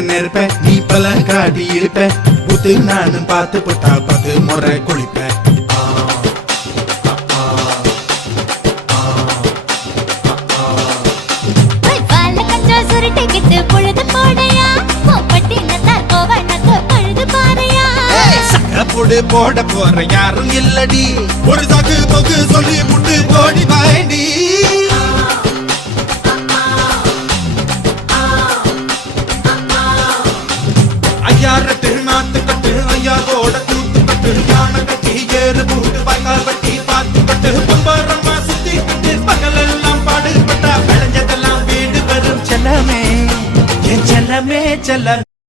நெருப்ப நீ பல காட்டி இருப்ப புத்து நானும் பார்த்து போட்டா 10 முறை குளிப்ப போட போற யாரும் இல்லடி ஒரு சாக்கு போக்கு சொல்லி புட்டு போடி பாயண்டி ஐயாரத்து நாத்து கட்டு ஐயா கோட கூத்து கட்டு யானை கட்டி ஏறு பூட்டு பாய்க்கால் வட்டி பாத்து கட்டு பம்பரமா சுத்தி கட்டு பகல் எல்லாம் பாடுபட்டா விளைஞ்சதெல்லாம் வீடு வரும் செல்லமே என் செல்லமே செல்ல